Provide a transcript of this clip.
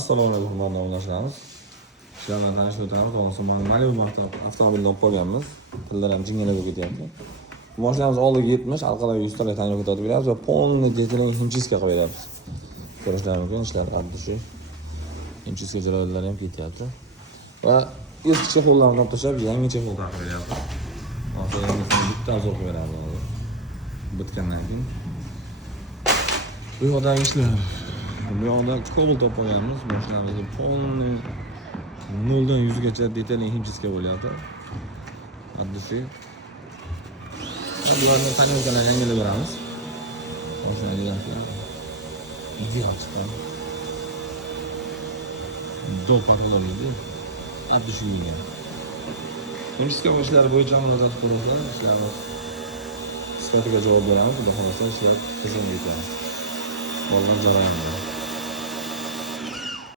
Assalomu alaykum qarindoshlarimiz. Sizlarni tanishib o'tamiz. To'g'risi mana Malibu avtomobilni olib qolganmiz. Tillar ham jingina bo'lib ketyapti. Mashinamiz oldiga 70, orqadagi 100 ta tanga ko'tarib beramiz va полный detailing himchiska qilib beramiz. Ko'rishlaringiz mumkin, ishlar xuddi shu. Himchiska jilolar ham ketyapti. Va eski chexollarni olib tashlab, yangi chexol taqib beryapmiz. Hozir yangisini bitta azor qilib beramiz. Bitgandan keyin bu yoqdagi ishlar. Bu yoqda Cobalt olib qo'yganmiz. Mashinamizni полный 0 dan 100 gacha detailing himchiska bo'lyapti. Xuddi shu. Bularni tanayo'klarni yangilab beramiz. Mashina deganlar. Ideal chiqqan. Do'p patrollariga xuddi shu bo'lgan. Himchiska ishlar bo'yicha murojaat qilinglar. Ishlarimiz sifatiga javob beramiz. Xudo xolasa ishlar tizimli ketadi. Bo'lgan jarayonlar.